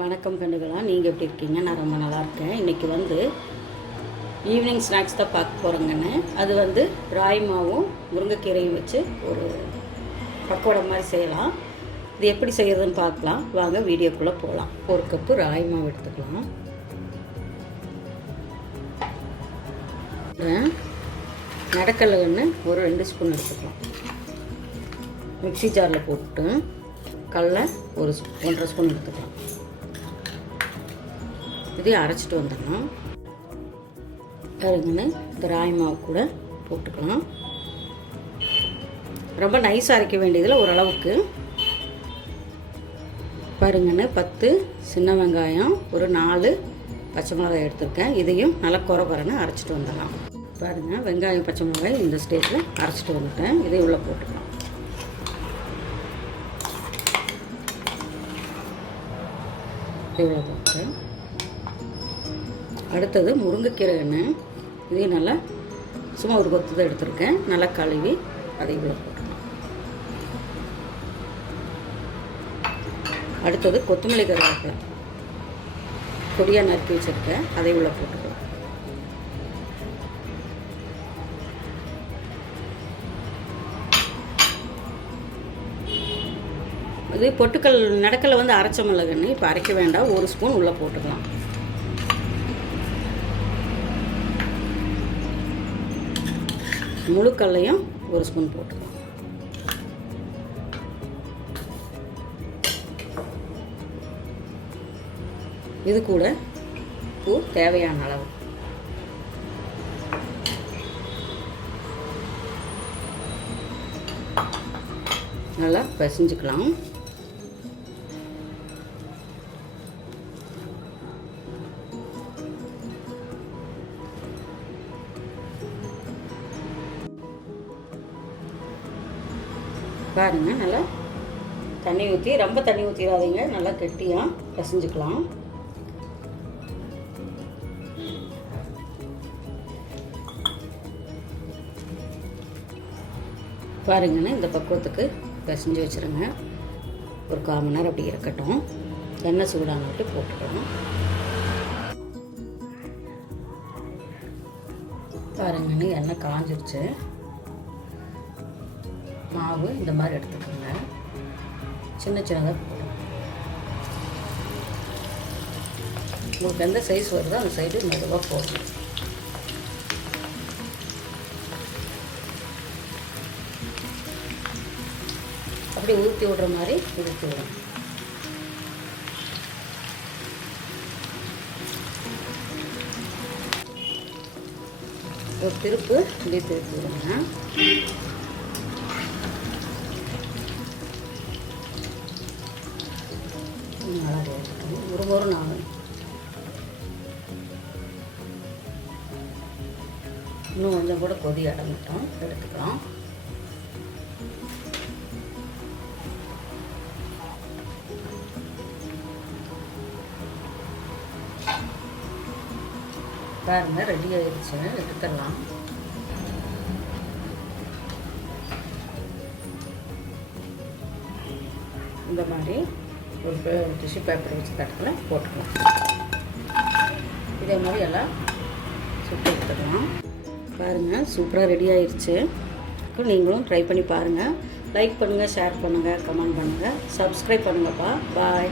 வணக்கம் கண்டுகளா நீங்கள் எப்படி இருக்கீங்க? நான் ரொம்ப நல்லா இருக்கேன். இன்றைக்கி வந்து ஈவினிங் ஸ்நாக்ஸ் தான் பார்க்க போகிறேங்கன்னு அது வந்து ராய் மாவும் முருங்கைக்கீரையும் வச்சு ஒரு பக்கோடை மாதிரி செய்யலாம். இது எப்படி செய்கிறதுன்னு பார்க்கலாம். வாங்க வீடியோக்குள்ளே போகலாம் ஒரு கப்பு ராய் மாவு எடுத்துக்கலாம். நடக்கல்ல ஒன்று ஒரு ரெண்டு ஸ்பூன் எடுத்துக்கலாம். மிக்ஸி ஜாரில் போட்டு கடல ஒரு ஒன்றரை ஸ்பூன் எடுத்துக்கலாம். இதையும் அரைச்சிட்டு வந்துடணும் பாருங்கன்னு இந்த ராய் மாவு கூட போட்டுக்கலாம். ரொம்ப நைஸாக அரைக்க வேண்டியதில் ஓரளவுக்கு. பாருங்கன்னு பத்து சின்ன வெங்காயம் ஒரு நாலு பச்சை மிளகாய் எடுத்திருக்கேன். இதையும் நல்லா குறை குறைன்னு அரைச்சிட்டு வந்துடலாம். பாருங்கள் வெங்காயம் பச்சை மிளகாய் இந்த ஸ்டேஜில் அரைச்சிட்டு வந்துட்டேன். இதையும் உள்ளே போட்டுக்கலாம். இவ்வளோ போட்டு அடுத்தது முருங்கைக்கீரை எண்ணெய். இதையும் நல்லா சும்மா ஒரு கொத்து தான் எடுத்திருக்கேன். நல்லா கழுவி அதை உள்ள போட்டுக்கலாம். அடுத்தது கொத்தமல்லி கருவேப்பிலை. பொடியாக நறுக்கி வச்சுருக்கேன். அதை உள்ள போட்டுக்கலாம். இது பொட்டுக்கல் நடக்கல வந்து அரைச்ச மிளகுன்னு இப்போ அரைக்க வேண்டாம். ஒரு ஸ்பூன் உள்ளே போட்டுக்கலாம். முழுக்கல்லையும் ஒரு ஸ்பூன் போட்டுக்கலாம் இது கூட உப்பு தேவையான அளவு. நல்லா பிசைஞ்சுக்கலாம். பாருங்க நல்லா தண்ணி ஊற்றி ரொம்ப தண்ணி ஊற்றிடாதீங்க நல்லா கெட்டியாக பிசைஞ்சுக்கலாம் பாருங்கன்னா இந்த பக்குவத்துக்கு பிசைஞ்சு வச்சுருங்க. ஒரு கால் மணி நேரம் அப்படி இருக்கட்டும். எண்ணெய் சூடானட்டு போட்டுக்கலாம். பாருங்கன்னு எண்ணெய் காஞ்சிருச்சு. மாவு இந்த மாதிரி எடுத்துக்கோங்க. சின்ன சின்னதாக போடுங்க உங்களுக்கு எந்த சைஸ் வருதோ அந்த சைடு மெதுவாக போடணும். அப்படி ஊற்றி விடுற மாதிரி ஊற்றி விடும் ஒரு திருப்பு இப்படி திருப்பி விடுங்க. நல்லா வேகட்டும் ஒரு ஒரு நாள் இன்னும் கொஞ்சம் கூட கொதி அடங்கிட்டோம். எடுத்துக்கலாம். பாருங்க ரெடி ஆயிடுச்சு எடுத்துடலாம். இந்த மாதிரி. ஒரு டிஷ்யூ பேப்பர் வச்சு தட்டத்தில் போட்டுக்கலாம். இதே மாதிரி எல்லாம் சுட்டு எடுத்துக்கலாம். பாருங்கள் சூப்பராக ரெடி ஆயிடுச்சு நீங்களும் ட்ரை பண்ணி பாருங்கள் லைக் பண்ணுங்கள் ஷேர் பண்ணுங்கள் கமெண்ட் பண்ணுங்கள் சப்ஸ்கிரைப் பண்ணுங்கப்பா. பாய்